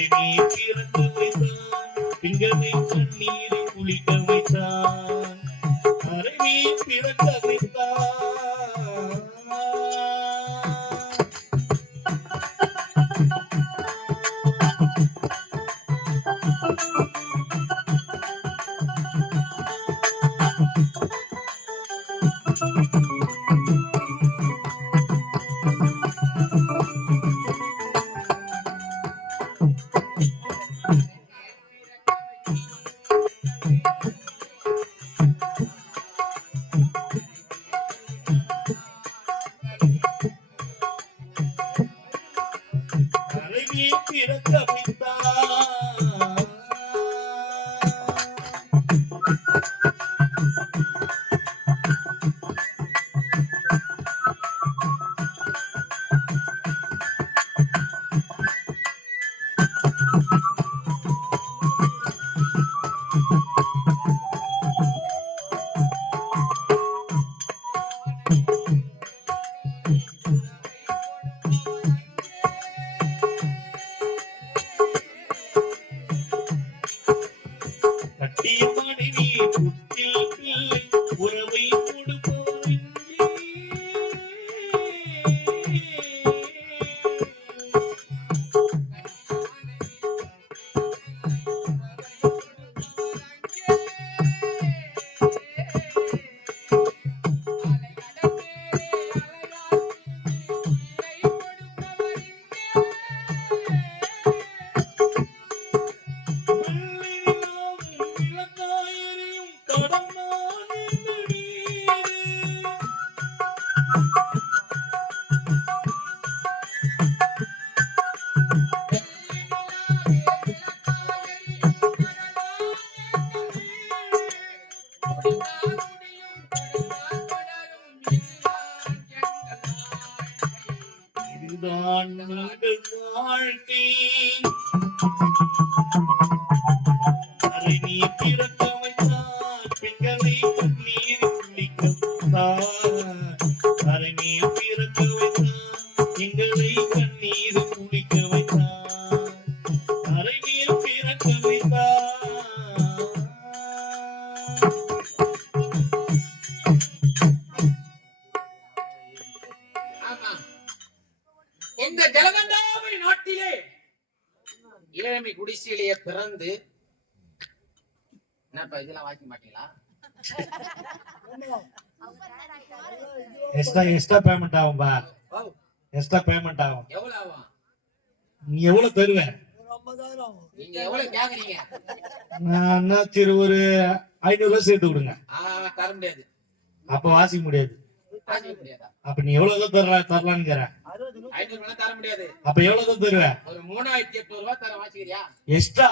அறைவி பிறக்க வைத்தான் திங்களை கண்ணீரை குளிக்க வைத்தான் அறைவி பிறக்க வைத்தான் அறைவி பிறக்க வைத்தான் கட்டிய மனைவி புற்றில் பிள்ளை உறவை கொடுப்போம் இதுதான் உங்கள் வாழ்க்கை அறைவி பிறக்க வைத்தான் பெண்களை கண்ணீர் குளிக்க வைத்தான் அறைவி பிறக்க வைத்தான் எங்களை கண்ணீர் குளிக்க வைத்தான் அறைவி பிறக்க வைத்தான் ஆமா, இந்த ஜலகண்டாபுரி நாட்டிலே இளமை குடிசையிலேயே பிறந்து என்னப்பா இதெல்லாம் வாசிக்க மாட்டீங்களா? எக்ஸ்ட்ரா பேமெண்ட் ஆகும்பா ஓ, எக்ஸ்ட்ரா பேமெண்ட் ஆகும் எவ்வளவு ஆகும்? நீ எவ்வளவு தருவ நீங்க எவ்வளவு கேக்குறீங்க? நான் என்ன சரி ஒரு 500 ரூபாய் சேர்த்து கொடுங்க தர முடியாது. அப்ப வாசிக்க முடியாது வாசிக்க முடியாதா? அப்ப நீ எவ்வளவுதான் தரலான்னு 500 ரூபாய் தர முடியாது. அப்ப எவ்வளவுதான் தருவ ஒரு 3800 ரூபாய் தர வாசிக்கிறியா? எக்ஸ்ட்ரா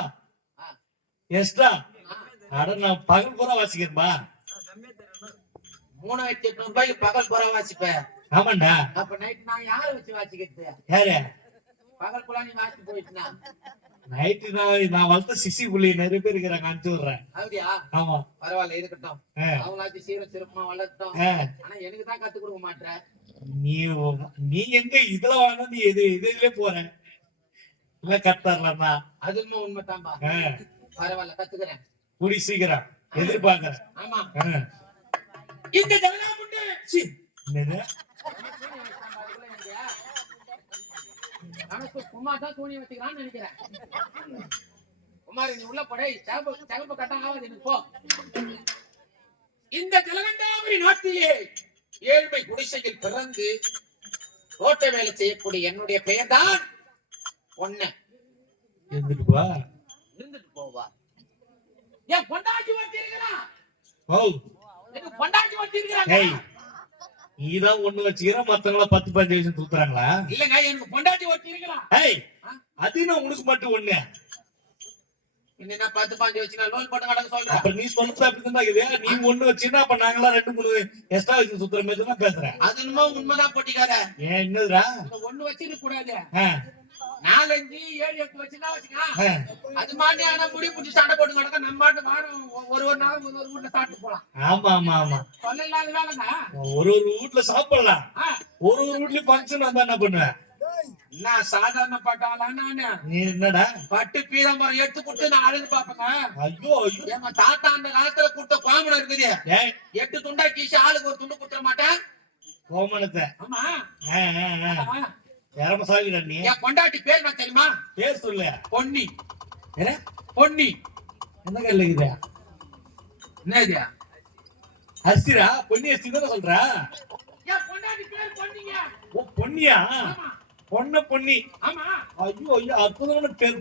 ஆ. எக்ஸ்ட்ரா அட நான் பகல் பூரா வாசிக்கிறேன்பா 3800 ரூபாய்க்கு பகல் பூரா வாசிப்பேன். ஆமாண்டா அப்ப நைட் நான் யாரை வச்சு வாசிக்கிறது? யாரு பகல் பூரா நீ வாசிட்டு போயிட்டுனா நைட்டு நான் வளர்த்த சிசி புள்ளி நிறைய பேர் இருக்கிறாங்க அனுப்பிச்சு விடுறேன் அப்படியா? ஆமா பரவாயில்ல, இருக்கட்டும். அவங்களாச்சும் சீரம் சிறப்புமா வளர்த்தோம். ஆனா எனக்கு தான் கத்து கொடுக்க மாட்டேன். நீ எங்க இதுல வாங்க நீ இதுலயே போற இல்ல கத்தரலன்னா அது உண்மைதான்பா. பரவாயில்ல, கத்துக்கிறேன். கூடி சீக்கிரம் எதிர்பார்க்கிறேன். ஆமா, இந்த ஜலகாமுண்டு குமார் தான் தூணி வச்சுக்கிறான்னு நினைக்கிறேன். குமார் நீ உள்ள படை சகப்பு கட்டம் ஆகாது எனக்கு போ. இந்த ஜலகண்டாபுரி நாட்டிலே ஏழ்மை குடிசையில் பிறந்து தோட்ட வேலை செய்யக்கூடிய என்னுடைய பெயர் தான் பொண்ணு. இருந்துட்டு போவா. என் பொண்டாட்டி வச்சிருக்கிறான். எனக்கு பொண்டாட்டி வச்சிருக்கிறாங்க. நீதான் ஒண்ணு வச்சுக்கிற மத்தவங்கள 10-15 வயசு தூத்துறாங்களா? இல்லங்க, எனக்கு பொண்டாட்டி வச்சிருக்கிறான். அது நான் உனக்கு மட்டும் ஒண்ணு என்ன 10-15 வச்சு நான் லோன் போட்டு கடக்க சொல்றேன். அப்ப நீ சொல்றது அப்படிதான் இருக்குது. நீ ஒண்ணு வச்சுன்னா அப்ப நாங்களாம் 2-3 எக்ஸ்ட்ரா வச்சு சுத்துற மாதிரி தான் பேசுறேன். அது என்னமோ உண்மைதான் போட்டிக்கார. ஏன் என்னதுடா ஒண்ணு வச்சிருக்க கூடாது. 4, 5, 7, 8 வச்சுனா வச்சுக்கா. அது மாதிரி ஆனா முடி புடிச்சு சண்டை போட்டு கிடக்க நம்ம பாட்டு வாரம் ஒரு நாள் ஒரு வீட்டுல சாப்பிட்டு போலாம். ஆமா ஆமா ஆமா, சொல்லலாத வேலைங்க. ஒரு வீட்டுல சாப்பிடலாம். ஒரு வீட்லயும் ஃபங்க்ஷன் வந்தா என்ன பண்ணுவேன்? நான் சாதாரண பட்டாளா நானு நீ என்னடா பட்டு பீதாம்பரம் எடுத்து கொடுத்து நான் அழுது பாப்பேங்க. ஐயோ ஐயோ எங்க தாத்தா அந்த காலத்துல கொடுத்த கோமணம் இருக்குது. ஏய் 8 துண்டா கீசி ஆளுக்கு ஒரு துண்டு கொடுத்துட மாட்டேன். கோமணத்தை ஆமா. யாரமசாலிடா நீ என் பொண்டாட்டி பேர் என்ன தெரியுமா? பேர் சொல்லு பொன்னி. என்ன பொன்னி என்ன கல்ல இருக்குதா என்னது? அரிசிரா பொன்னி அரிசி தானே சொல்றா என் பொண்டாட்டி பேர் பொன்னிங்க. ஓ பொன்னியா ஆமா. பொன்னி ஆமா. ஐயோ ஐயோ அற்புதமான பேர்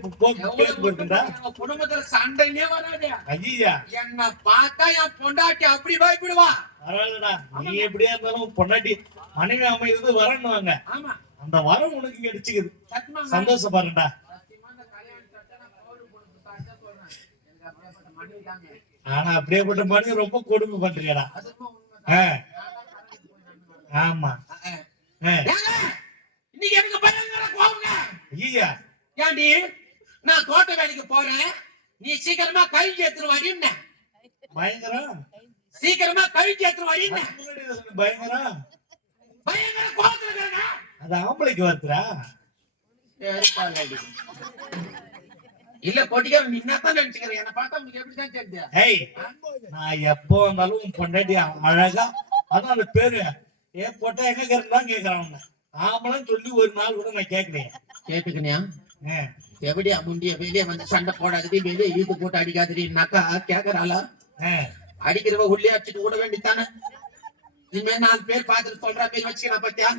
பேர் போட்டுடா எங்க குடும்பத்துல சண்டையே வராது. ஐயா என்ன பார்த்தா என் பொண்டாட்டி அப்படி பயப்படுவா. பரவாயில்லடா நீ எப்படியா இருந்தாலும் பொண்டாட்டி மனைவி அமைகிறது வரணுவாங்க ஆமா. அந்த வரம் உனக்கு கிடைச்சிக்குது சத்தியமா சந்தோஷப்படுறா சத்தியமா இந்த கல்யாணத்தை நான் பவுடர் போட்டு தாத்தா சொல்றேன். எனக்கு அப்படியேப்பட்ட மனைவி தாங்க. ஆனா அப்படியேப்பட்ட மனைவி ரொம்ப கொடுமை பண்றியடா அதுவும் உண்மைதான். ஆமா ஏங்க, இன்னைக்கு எனக்கு பயங்கர கோவங்க. ஐயா ஏண்டி நான் தோட்ட வேலைக்கு போறேன், நீ சீக்கிரமா கழிஞ்சு எடுத்துட்டு வாடின்னு. பயங்கரம் சீக்கிரமா கழிஞ்சு எடுத்துட்டு வாடின்னு. முன்னாடி இதை சொல்லு, பயங்கரம் பயங்கர கோவத்துல இருக்காங்க. அது ஆம்பளைக்கு வருதுடா இல்ல பொட்டிக்கார நீ என்னத்தான் நினைச்சுக்கிறேன், என்ன பார்த்தா உங்களுக்கு எப்படிதான் தெரியுது? ஏய் நான் எப்போ வந்தாலும் உன் பொண்டாட்டி அழகா அதான் அந்த பேரு ஏன் போட்டா எங்க கேட்கலாம் கேக்குறான் ஆம்பளம் சொல்லி ஒரு நாள் கூட நான் கேட்கலையே கேட்டுக்கணியா எப்படியா முண்டிய வெளியே வந்து சண்டை போடாதடி, வெளியே ஈட்டு போட்டு அடிக்காதடினாக்கா கேக்குறாளா? அடிக்கிறவ உள்ளே அடிச்சுட்டு விட வேண்டித்தானே. இனிமே 4 பேர் பார்த்துட்டு சொல்ற பேர் வச்சுக்கிறேன் பத்தியா?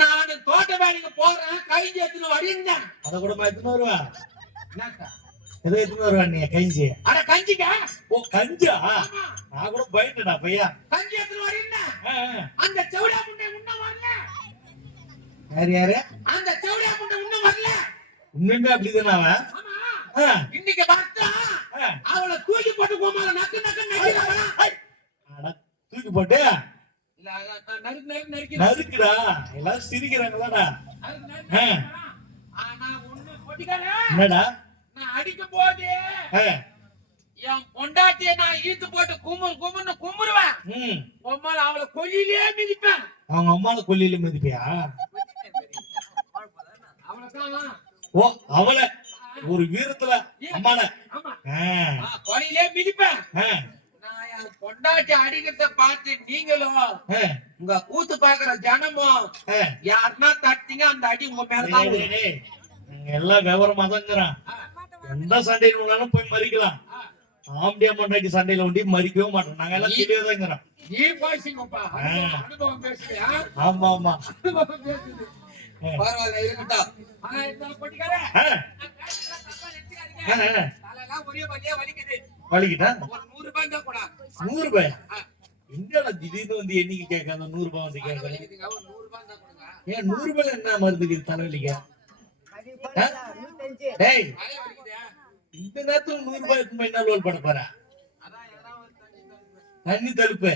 நான் தோட்ட வேலைக்கு போறேன், கழிஞ்சு எடுத்துன்னு வடிந்தேன். அத கூட எடுத்துன்னு வருவா என்னக்கா? எதை எடுத்துன்னு வருவா நீ கஞ்சி அட கஞ்சிக்க. ஓ கஞ்சா ஆமா. நான் கூட பயந்துடா பையா கஞ்சி எடுத்துன்னு வடிந்தேன். அந்த செவடா முண்டை உன்ன வரல. யாரு யாரு அந்த செவடா முண்டை உன்ன வரல. உண்மையுமே அப்படிதானே அவன் ஆமா. இன்னைக்கு பார்த்தா அவளை தூக்கி போட்டு கோமால நக்கு நக்கு நக்கிடுறா. அட தூக்கி போட்டு இல்ல நறுக்கு நறுக்கு நறுக்கு நறுக்குடா எல்லாரும் சிரிக்கிறாங்களாடா ஆனா ஒண்ணு பொட்டிக்காரே, என்னடா நான் அடிக்கும் போது என் பொண்டாட்டிய நான் ஈத்து போட்டு குமுன்னு குமுறுவேன். உம்மால அவளை கொல்லிலே மிதிப்பேன். அவங்க அம்மாவை கொல்லியில மிதிப்பியா அவளைதான் ஓ அவளை ஒரு வீரத்துல அம்மால ஆமா கொல்லிலே மிதிப்பேன். நான் என் பொண்டாட்டி அடிக்கிறத பார்த்து நீங்களும் உங்க கூத்து பாக்குற ஜனமும் யாருன்னா தட்டிங்க அந்த அடி உங்க மேலதான் வரும். எல்லாம் விவரமா தாங்கிறான் எந்த சண்டையில உங்களாலும் போய் மறிக்கலாம் ஆம்பியா மண்டாட்டி சண்டையில ஒண்டி மறிக்கவே மாட்டோம் நாங்க எல்லாம் தெளிவாதாங்கிறோம். நீ பேசுங்கப்பா, அனுபவம் பேசுறியா? ஆமா ஆமா அனுபவம் பேசுது. பரவாயில்ல இருக்கட்டும். ஆனா இந்த பொட்டிக்காரே தலையெல்லாம் ஒரே மாதிரியே வலிக்குது. வலிக்கிட்டா ஒரு 100 ரூபாய் தான் கூட. 100 ரூபாய் இந்தியால திடீர்னு வந்து எண்ணிக்கை கேட்காத 100 ரூபாய் வந்து கேட்கறது வலிக்குதுங்க, ஒரு 100 ரூபாய் தான் கொடுங்க. ஏன் 100 ரூபாய் என்ன மருந்துக்கு தலைவலிக்க டேய் தலை வலிக்குதே. இந்த நேரத்துல 100 ரூபாய் எடுத்து போய் என்ன லோல் பண்ண போற அதான் எதனா ஒரு தண்ணி தடுப்பு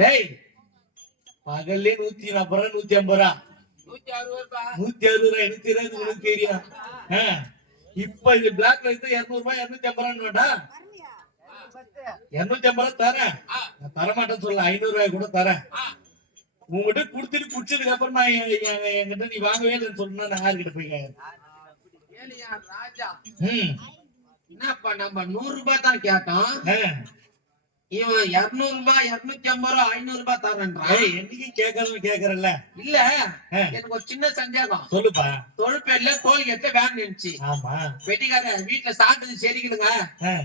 டேய் பகல்லே 140 ரூபா 150 ரூபா 160 ரூபாய். 160 ரூபாய் எனக்கு தெரியாது உனக்கு தெரியும் இப்ப இது பிளாக்ல இருந்து 200 ரூபாய் 250 ரூபாடா 250 ரூபாய் தரேன் நான் தரமாட்டேன்னு சொல்ல 500 ரூபாய் கூட தரேன். உங்ககிட்ட குடுத்துட்டு குடிச்சதுக்கு அப்புறம் நான் என்கிட்ட நீ வாங்கவே இல்லைன்னு சொன்னா நான் யாருக்கிட்ட போய் ஏலியா ராஜா, என்னப்பா நம்ம 100 ரூபாய் தான் கேட்டோம், இவன் 200 ரூபாய் 250 ரூபாய் 500 ரூபாய் தரேன்றான். என்னைக்கு கேக்குறல்ல இல்ல எனக்கு ஒரு சின்ன சந்தேகம். சொல்லுப்பா. தொழுப்பேட்ல டோல்கேட்ல வேன் நின்னுச்சு. ஆமா வெட்டிக்கார வீட்டுல சாப்பிட்டது சரிக்குதுங்க,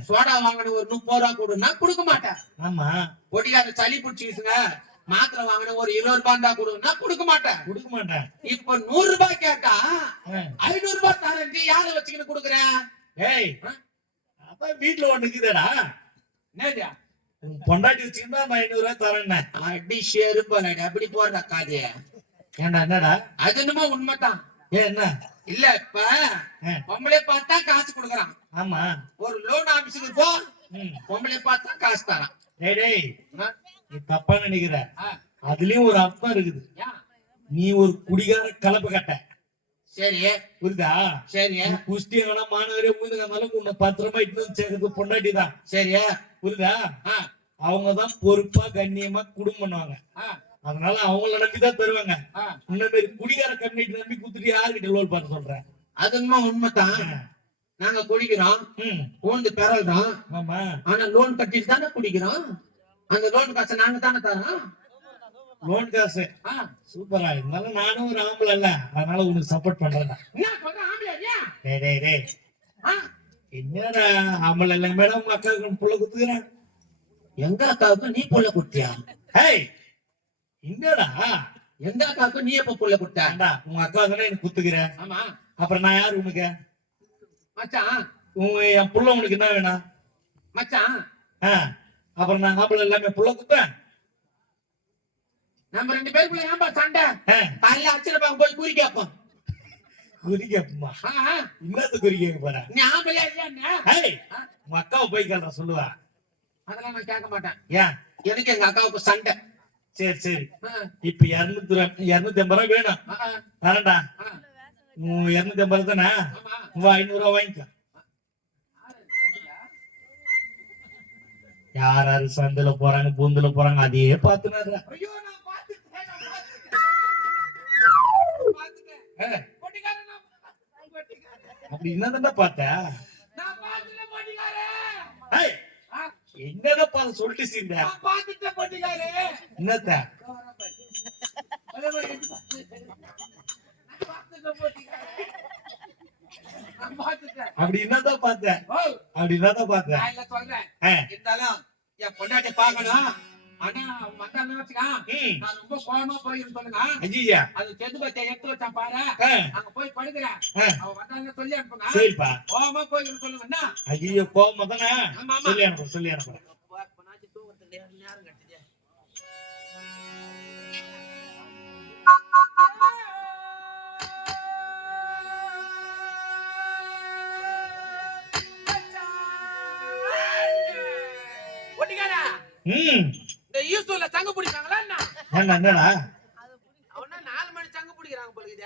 சோடா வாங்கின ஒரு 30 ரூபாய் கொடுன்னா கொடுக்க மாட்டேன். ஆமா பொடிக்கார சளி பிடிச்சிக்கிச்சுங்க, மாத்திரை வாங்கின ஒரு 20 ரூபாய் தான் கொடுன்னா கொடுக்க மாட்டேன். இப்ப 100 ரூபாய் கேட்டா 500 ரூபாய் தரேன், யாரை வச்சுக்கின்னு கொடுக்குறேன்? ஏய் அதான் வீட்டுல ஒண்ணு இருக்குதேடா, என்னது பொண்டாட்டி வச்சுக்கிட்டா நான் 500 ரூபாய் தரேன். அடி ஷேரு போல அப்படி போடுற காது. ஏண்டா என்னடா அது என்னமோ உண்மைதான். ஏன் என்ன இல்ல இப்ப பொம்பளை பார்த்தா காசு கொடுக்குறான். ஆமா ஒரு லோன் ஆபீஸுக்கு போ, பொம்பளை பார்த்தா காசு தரான். டேய் டேய் நீ தப்பா நினைக்கிற, அதுலயும் ஒரு அர்த்தம் இருக்குது. நீ ஒரு குடிகார கலப்பு கட்ட. சரி புரியுதா? சரி குஸ்தி எங்கன்னா மாணவரே முழுதுனாலும் உன்னை 10 ரூபாய் இட்டு சேர்க்கறது பொண்டாட்டி தான். சரி புரியுதா? அவங்கதான் பொறுப்பா கண்ணியமா குடும்பம் பண்ணுவாங்க. அதனால அவங்கள நம்பிதான் தருவாங்க. ஆ. இந்த மாதிரி குடிகார கம்யூனிட்டி நம்பி குத்துட்டு யாருக்கிட்ட லோன் பார்த்து சொல்றேன். அது உண்மைதான். நாங்க குடிக்கிறோம், ஊந்து பெறல்றோம். ஆமா, ஆனா லோன் கட்டிட்டு தானே குடிக்கிறோம். அந்த லோன் காசை நாங்க தானே தரோம். லோன் காசு ஆ. சூப்பரா இருந்தாலும் நானும் ஒரு ஆம்பளை இல்ல, அதனால உனக்கு சப்போர்ட் பண்றேன். என்ன சொல்ற ஆம்பளை ஐயா? டேய் டேய் டேய், ஆ? என்னடா ஆம்பளை இல்ல மேடம், உங்க அக்காவுக்கு புள்ள குத்துக்கிறேன். எங்க அக்காவுக்கு நீ புள்ள குட்டியா? ஹேய், என்னடா எங்க அக்காவுக்கு நீ எப்ப புள்ள குட்ட? ஏண்டா உங்க அக்காவுக்கு எனக்கு குத்துக்கிறேன், ஆமா அப்புறம் நான் யாரு உனக்கு? மச்சான், என் புள்ள உனக்கு என்ன வேணும்? மச்சான் அப்புறம் நான் ஆம்பளை எல்லாமே புள்ள குத்தேன். நம்ம 2 பேருக்குள்ள ஏன்பா சண்டை? காலையில அச்சலப்பாங்க போய் குறி கேட்போம். குறி கேப்பமா? இன்னத்து குறி கேட்க போற? நீ ஆம்பளையா இல்லையா? உங்க அக்காவை போய் கேள்ற சொல்லுவா. அதெல்லாம் நான் கேட்க மாட்டேன். ஏன்? எனக்கு எங்க அக்காவுக்கு சண்டை. சரி சரி, இப்ப 250 ரூபாய் வேணும் தரேன்டா. 250 தானே? 500 ரூபாய் வாங்கிக்க. யார் யாரு சந்தையில போறாங்க பூந்துல போறாங்க அதையே பாத்துனாரு. ஐயோ நான் பாத்துட்டேன். அப்படி என்னதான்டா பார்த்த? நான் பாத்துட்டேன் பொட்டிக்காரே. என்னதான் பார்த்து சொல்லிட்டு சீந்த? நான் பாத்துட்டேன் பொட்டிக்காரே. என்னத்த? அப்படி என்னதான் பார்த்த? அப்படி என்னதான் பார்த்த? நான் இல்ல சொல்றேன். இருந்தாலும் என் பொண்டாட்டி பார்க்கணும். ஆனா வந்தான்னு வச்சுக்கா, நான் ரொம்ப கோவமா போயிருந்து சொல்லுங்க. ஐயா, அது செது பச்சை எடுத்து வச்சா பாரு, அங்க போய் படுக்கிறேன். அவ வந்தான்னு சொல்லி அனுப்புங்க. சரிப்பா. கோவமா போயிருந்து சொல்லுங்க. ஐயோ கோவமா தானே? சொல்லி அனுப்புறேன், சொல்லி அனுப்புறேன். இந்த ஈஸ்வர்ல சங்கு பிடிச்சாங்களா என்ன? என்னடா அவனா 4 மணி சங்கு பிடிக்கிறாங்க போல இது.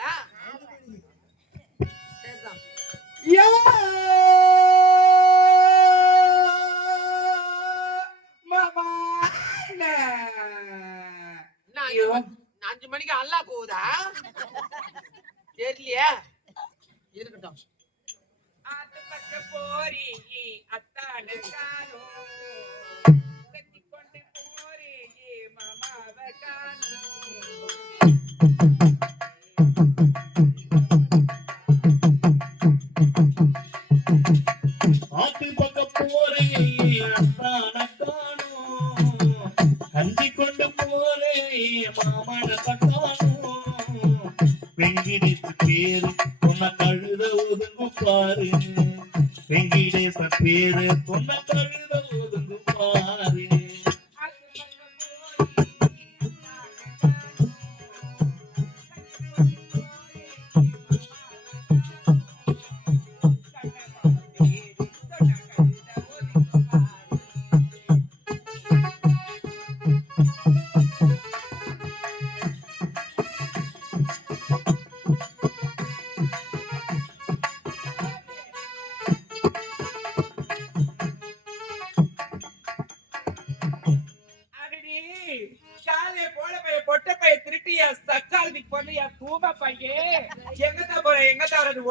மாமா 5 மணிக்கு அல்லா கூவுதா? தெரியலையே, இருக்கட்டும். ஆத்து பக்க போரி அத்தான காணோ, கத்தி கொண்டு போரி மாமாவ காணோ. ஆத்து பக்க போறேன் அத்தான காணோம், கஞ்சி கொண்டு போறேன் மாமன கட்டானோ. வெங்கிடேச பேரு பொண்ண கழுத ஒதுங்கு பாரு, வெங்கிடேச பேரு பொண்ண கழுத ஒதுங்கு பாரு.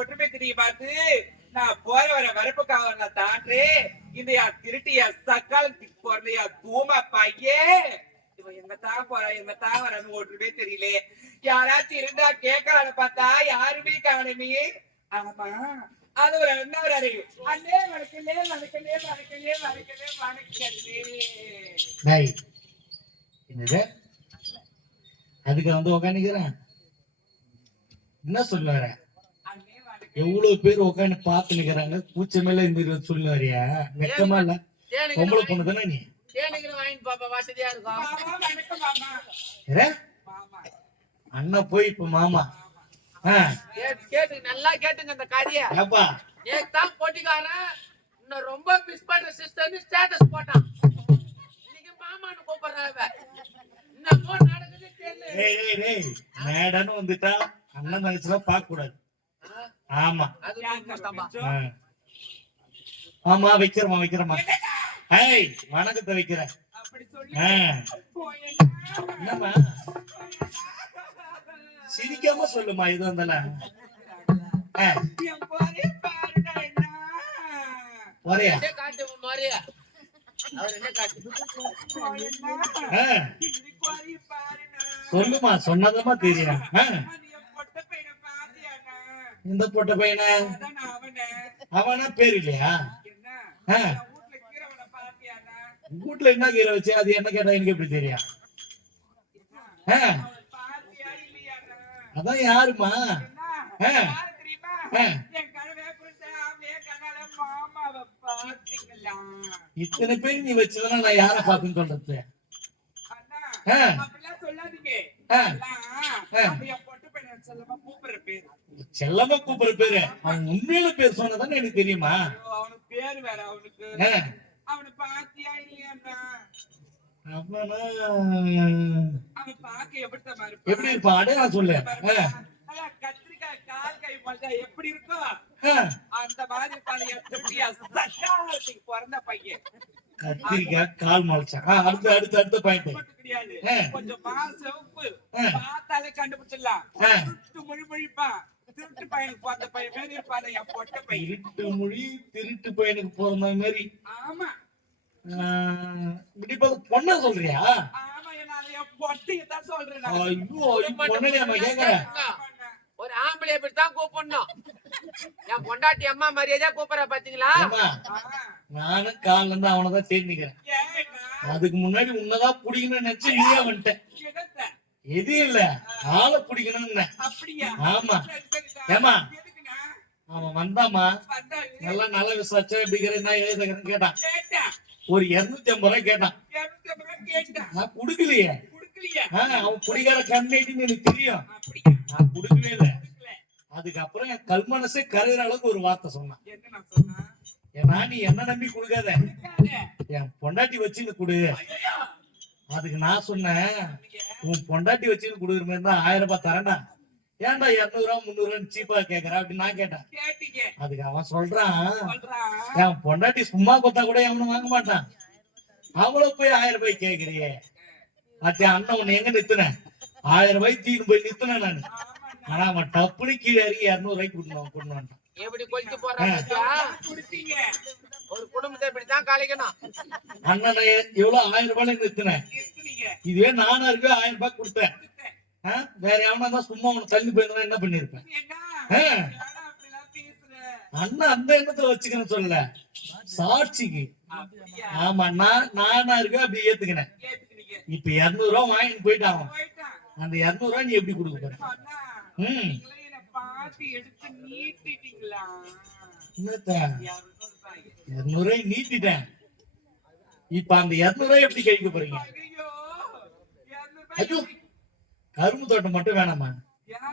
ஒற்றுமை திரிய பார்த்து நான் போற வர வரப்புக்காக நான் தாண்டே இந்த திருட்டியா சக்காலத்துக்கு போறதையா தூமா பையே. இவன் எங்கத்தான் போற எங்கத்தான் வரன்னு ஒற்றுமே தெரியல. யாராச்சும் இருந்தா கேட்கலான்னு பார்த்தா யாருமே காணுமே. ஆமா, அது ஒரு அண்ணா வராரு. அண்ணே வணக்கலே வணக்கலே வணக்கலே வணக்கலே வணக்கலே. என்னது அதுக்கு வந்து உக்காந்துக்கிறேன்? என்ன சொல்லுவார? எவ்வளவு பேர் உட்காந்து பார்த்து நிக்கிறாங்க, கூச்சமேல இந்த மாதிரி சொல்லுவாரியா? வெக்கமா இல்ல? பொம்பளை பொண்ணு தானே நீ? அண்ணா போய் இப்ப மாமா நல்லா கேட்டுங்க இந்த காரிய. நேத்தான் போட்டிக்காரன் இன்னும் ரொம்ப மிஸ் பண்ற சிஸ்டர் ஸ்டேட்டஸ் போட்டான். இன்னைக்கு மாமான்னு கூப்பிடுறாங்க. என்னமோ நடக்குது தெரியல. மேடன்னு வந்துட்டா அண்ணன் நினைச்சுலாம் பார்க்க கூடாது. ஆமா ஆமா, வைக்கிறமா வைக்கிறமா. வணக்கத்தை வைக்கிறேன். அப்படி சொல்லி ஆ, போயேன்னா. என்னம்மா சிரிக்காம சொல்லுமா இது வந்தால என் போரே பாருடா என்ன. ஒரையா என்ன காட்டு உன் மாதிரியா? அவர் என்ன காட்டு? போயேன்னா. இப்படி போரே பாருடா. சொல்லுமா சொன்னதமா தெரியும் அது என் பொட்ட பையனை பாத்தியாண்ணா? இந்த பொட்ட பையனை அதான் நான் அவனை. அவனா பேர் இல்லையா என்ன? ஆ. என் வீட்டுல கீரவனை பாத்தியாண்ணா? வீட்டுல என்ன கீரை வச்சு அது என்ன கேட்டா எனக்கு எப்படி தெரியும் என்ன? ஆ, அவனை பாத்தியா இல்லையாண்ணா? அதான் யாருமா என்ன? ஆ. யாரு தெரியுமா? ஆ. என் கனவே புருஷன் கண்ணால மாமாவை பாத்தீங்களா? இத்தனை பேர் நீ வச்சதுன்னா நான் யார பாத்துன்னு சொல்றது அண்ணா, ஆ. அப்படிலாம் சொல்லாதீங்க. ஆ. அதெல்லாம் அது என் பொட்டு பையன் செல்லமா கூப்பிடுற பேரு. செல்லமா கூப்பிடுற பேரு அவன் உண்மையில பேர் சொன்னதானே எனக்கு தெரியுமா ஐயோ, அவனுக்கு பேரு வேற அவனுக்கு. ஆ. அவனை பாத்தியா இல்லையாண்ணா? அப்பனா அவன் பார்க்க எப்படித்தம்மா எப்படி இருப்பான் அடையாளம் சொல்லு ஆ. அதான் கத்திரிக்காய் கால் கை மல்ல எப்படி இருக்கும் ஆ. அந்த மாதிரி இருப்பான். என் திருட்டியா சட்டாத்துக்கு பிறந்த பையன். கத்திரிக்காய் கால் முளைச்சான் அடுத்து அடுத்து அடுத்த பாயிண்ட் மட்டும் கிடையாது. ஆ. கொஞ்சம் செவப்பு ஆ. பார்த்தாலே கண்டுபிடிச்சிடலாம். ஆ. திருட்டு மொழிப்பான். திருட்டு பையனுக்கு பிறந்த பையன் மாதிரி இருப்பான் என் பொட்ட பையன். திருட்டு மொழி திருட்டு பையனுக்கு பிறந்த மாதிரி ஆமா இப்படி பொண்ண சொல்றியா ஆமா, நான் என் பொட்டையை தான் சொல்றேன் நான். ஐயோ பொண்ணு நம்ம கேக்குறேன் ஆமாண்ணா. ஒரு ஆம்பளை இப்படித்தான் கூப்பிடணும். என் பொண்டாட்டி அம்மா மரியாதையா கூப்பிடுற பாத்தீங்களா? ஏம்மா, ஆ. நானும் கால்ல இருந்து அவனதான் தேர்ந்துக்கிறேன் ஏன்னா, அதுக்கு முன்னாடி உன்னதான் பிடிக்கணும்னு நினைச்சு நீயே வந்துட்டேன் என்னத்த? எது இல்ல ஆளை பிடிக்கணும்னு அப்படியா? ஆமா. சரி, சரிடா. ஏம்மா? எதுக்குண்ணா? அவன் வந்தாமா வந்தாரு. நல்லா விசாரிச்சா எப்படிக்கிறேன் நான் எழுதுகிறேன்னு கேட்டான் கேட்டேன். ஒரு 250 ரூபாய் கேட்டான் 250 ரூபாய் கேட்டேன். நான் குடுக்கலையே குடுக்கலையா? அவன் குடிகார கண்ணேடின்னு எனக்கு தெரியும் அப்படியா? நான் குடுக்கவே இல்லை குடுக்கல. அதுக்கப்புறம் என் கல் மனசே கரையிற அளவுக்கு ஒரு வார்த்தை சொன்னான் என்ன நான் சொன்னா? ஏன்னா நீ என்ன நம்பி கொடுக்காத இருக்காதே. என் பொண்டாட்டி வச்சுன்னு கொடு ஐயையோ. அதுக்கு நான் சொன்னேன் நீங்க உன் பொண்டாட்டி வச்சுன்னு கொடுக்குற மாதிரி தான் 1000 ரூபாய் தரேன்டா ஏன்டா 200 ரூபா 300 ரூபான்னு சீப்பா கேக்குற அப்படின்னு நான் கேட்டேன் கேட்டீங்க. அதுக்கு அவன் சொல்றான் சொல்றான். என் பொண்டாட்டி சும்மா கொத்தா கூட எவனும் வாங்க மாட்டான் அவள போய் 1000 ரூபாய் கேக்குறியே அத்தே அண்ணன் உன்னை எங்க நித்துன 1000 ரூபாய் தீனு போய் நித்துனேன் நான் ஆமாண்ணா. ஆனா அவன் டப்புனு கீழே இறங்கி 200 ரூபாய்க்கு கொண்டு வந்துட்டான் எப்படி கொளுத்து போறாங்க? குடுத்தீங்க. ஒரு குடும்பத்தை இப்படித்தான் கலைக்கணும். அண்ணனை எவ்வளவு 1000 ரூபாய்ல நிறுத்தினேன் இருக்குனீங்க. இதுவே நானா இருக்கு 1000 ரூபாய் கொடுத்தேன் கொடுத்தேன். வேற எவனா தான் சும்மா உனக்கு தள்ளி போயிருந்தா என்ன பண்ணிருப்பேன் என்ன? ஆ. ஏன்டா அப்படிலாம் பேசுற? அண்ணன் அந்த எண்ணத்துல வச்சுக்கணும் சொல்லல சாட்சிக்கு அப்படியா? ஆமா நானா இருக்கு அப்படி ஏத்துக்கினேன் கேட்டுக்கினீங்க. இப்ப 200 ரூபாய் வாங்கிட்டு போயிட்டான் போயிட்டான். அந்த 200 ரூபாய் நீ எப்படி கொடுக்க போற அண்ணா, ம் நீங்களே என்னை பார்த்து எடுத்து நீட்டிட்டீங்களா? என்னத்த 200 ரூபாய். 200 ரூபாய் நீட்டிட்டேன் இப்ப அந்த 200 ரூபாய் எப்படி கழிக்க போறீங்க ஐயையோ, 200 ஐயோ. ரூபாய். கரும்பு தோட்டம் மட்டும் வேணாமா ஏன்னா,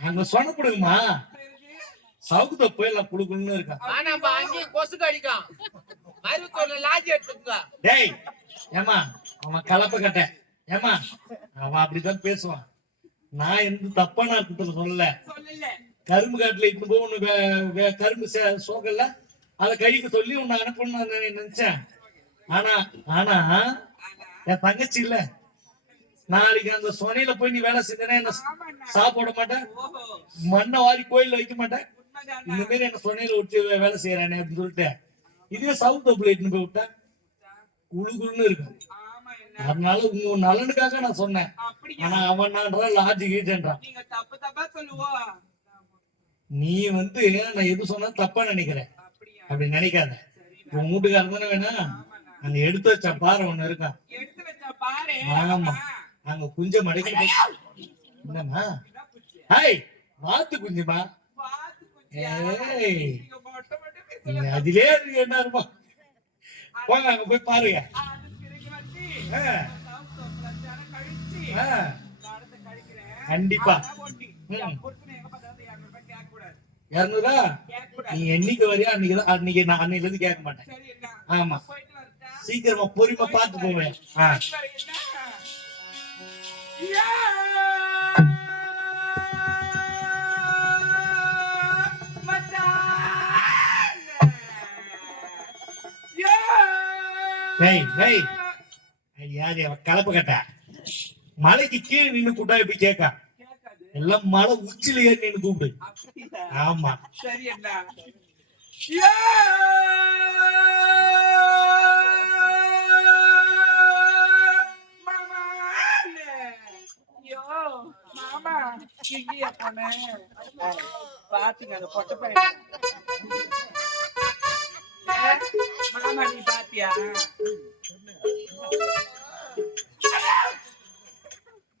அங்க சொன்ன கொடுக்குமா பிறகு சவுக்கு போயிடலாம் குடுக்கணும்னு இருக்கான் ஆனா அங்கேயும் கொசு கடிக்கும். மருவத்தூர்ல லாட்ஜ் எடுத்துக்கோங்க. டேய் ஏமா அவன் கலப்ப கட்ட ஏமா அவன் அப்படித்தான் பேசுவான் நான் எந்த தப்பான அர்த்தத்துல சொல்லல சொல்லல. கரும்பு காட்டுல இட்டு போய் உன்னை கரும்பு சோகல்ல அதை கழிக்க சொல்லி உன்னை அனுப்பணும்னு நான் நினைச்சேன் ஆனா ஆனா ஆனா, என் தங்கச்சி இல்ல நாளைக்கு அந்த சொனையில போய் நீ வேலை செஞ்சனா என்ன ஆமாண்ணா. சாப்பிட மாட்டேன் ஓஹோ, மண்ணை வாரி கோயில்ல வைக்க மாட்டேன் உண்மைதானா? இந்த மாதிரி என்ன சொனையில விட்டு வேலை செய்யறானே அப்படின்னு சொல்லிட்டு இதுவே சவுத் தப்புல இட்டுன்னு போய் விட்டா குழுகுன்னு இருக்கும் ஆமா, என்ன? அதனால உங்க நலனுக்காக நான் சொன்னேன் அப்படியா? ஆனா அவன் நான்றான் லாஜி கீஜன்றான் நீங்க தப்பு தப்பா சொல்லுவோம். நீ வந்து நான் எது சொன்னா தப்பா நினைக்கிறேன் அப்படியா? அப்படி நினைக்காத சரிண்ணா. உன் வீட்டுக்காரன் தானே வேணா ஆமாண்ணா. அங்க எடுத்து வச்ச பாறை ஒண்ணு இருக்கான் எடுத்து வச்சா பாரு. ஆமா. அங்க குஞ்ச மடக்கி என்னம்மா இதான் குச்சி. ஹாய் வாத்து குஞ்சுமா பார்த்து குச்சியா? ஏய் நீங்க மொட்டை மொட்டை நீ பேசல. அதிலே இருக்கு என்ன இருப்பா போங்க அங்க போய் பாருங்க அது பிறகு வந்து ஆ, சவுத் பிரச்சனை கழிச்சு ஆ, காலத்தை கழிக்கிறேன். கண்டிப்பா. அதான் ஒண்டி. ம். என் புருஷனை எங்க பார்த்தாலும் 200 ரூபாய் கேட்கக்கூடாது. 200 கேட்கக்கூடாது. நீ என்னைக்கு வரையா அன்னைக்கு நான் அன்னையில இருந்து கேட்க மாட்டேன் சரி என்ன? ஆமா போயிட்டு வரட்டா? சீக்கிரமா பொறுமை பார்த்து போவேன் போயிட்டு வரேன்னா? யா! மச்சான்! யா! டேய், டேய். யாரு அவ கலப்பு கட்ட மலைக்கு கீழே நின்னு கூட்டா எப்படி கேட்கா கேட்காது. எல்லாம் மலை உச்சில ஏறி நின்னு கூப்பிடு. அப்படியா? ஆமா சரி அண்ணா. யா! மாமாலே! ஐயோ, மாமா, எங்கேயா போன? பாத்தீங்க அந்த பொட்டை பையன். மாமா நீ பாத்தியா?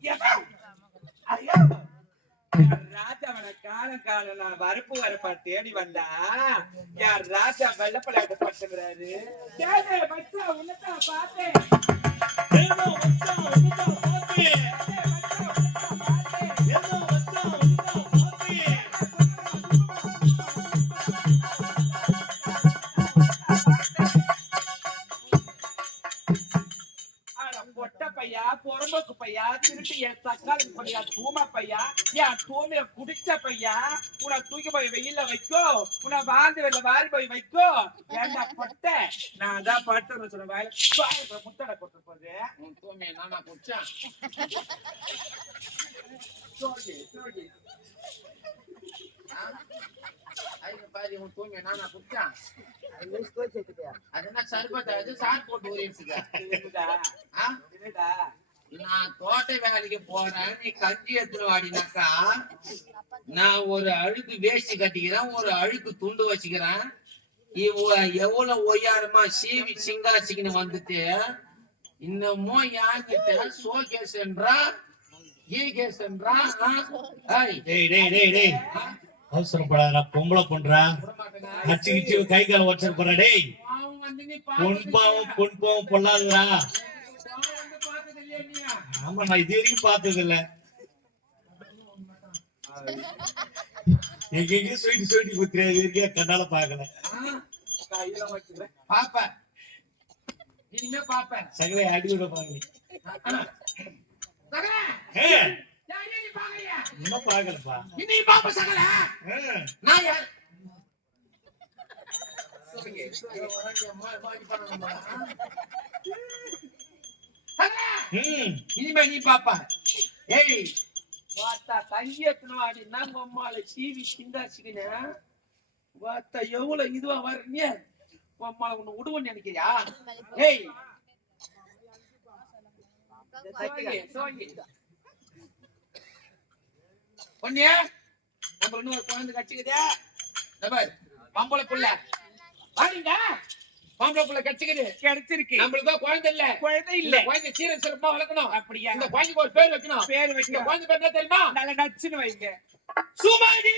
யப்பா! ஐயோ! ராஜாவன காலம் நான் வரப்பு வரப்பா தேடி வந்தா யார் ராஜா வெள்ளப்பலாட்ட பட்டுறாரு. உன்னதான் பார்த்தேன். ஏதோ வச்சான், உன்னதான் பார்த்தேன். ஏதோ வச்சான், உன்னதான் பார்த்தேன். பொட்ட பையா, பொறம்போக்கு பையா, திருட்டு என் தக்காளி பையா, தூமா பையா, என் தூமைய குடிச்ச பையா, உன்னை தூக்கி போய் வெயில்ல வைக்கோ, உன்னை வாழ்ந்து வெளில வாரி போய் வைக்கோ. ஏன்டா பொட்ட? நான் தான் படுத்து சொன்ன வாயில முத்தடை கொடுத்து போகுது. உன் தூய்மையை நானா குடிச்சேன்? சொல்லி சொல்லி ஐயோ பாரு, உன் தூய்மையை நானா குடிச்சேன்? அது என்ன சர்பத்? அது சார் போட்டு ஊறிடுச்சுங்க. இருக்குதா? ஆ? இருக்குதா? நான் தோட்ட வேலைக்கு போறேன், நீ கஞ்சி எடுத்துட்டு வாடினாக்கா நான் ஒரு அழுக்கு வேஷ்டி கட்டிக்கிறேன், ஒரு அழுக்கு துண்டு வச்சுக்கிறேன். எவ்வளவு ஒய்யாரமா சீவி சிங்காசிக்கின்னு வந்துட்டு இன்னமும் யாங்கிட்ட சோகேசன்றா ஈகேசன்றா. டேய் டேய் டேய் டேய் அவசரப்படாதடா, பொம்பளை பண்றா கச்சி கிச்சி கை கால உடச்சிட்டு போறா. டேய் பொன் பாவம் பொல்லாதுடா. ஆமா நான் இது வரைக்கும் பார்த்தது இல்ல. எங்க சொல்லிட்டு குத்துறேன், இது வரைக்கும் கண்ணால பாக்கல. கையில வச்சுக்கிறேன். பாப்பேன், இனிமே பாப்பேன். சகலை அடி விட பாக்கல. சகல இன்னும் பாக்கலப்பா. இன்னைக்கு பாப்ப சகல நான் யார்? இனிமே நீ பாப்பா. ஏய் வாத்தா கையெத்துனவாடி நாங்க அம்மால சீவி சிந்தாச்சிக்கின வாத்தா எவ்வளவு இதுவா வர்றீங்க. அம்மால உன்னை விடுவோன்னு நினைக்கிறியா? ஏய் பொண்ணிய நம்ம இன்னொரு குழந்தை கட்சிக்குதே. பொம்பளை புள்ள வாடிங்க, பொம்பளை புள்ள கட்சிக்குது. கிடைச்சிருக்கு. நம்மளுக்கு குழந்தை இல்ல, குழந்தை இல்ல. குழந்தை சீரன் சிறப்பா வளர்க்கணும். அப்படியா? இந்த குழந்தைக்கு ஒரு பேர் வைக்கணும். பேர் வைக்கணும். குழந்தை பேர் என்ன தெரியுமா? நல்ல நச்சுன்னு வைங்க. சுமதி.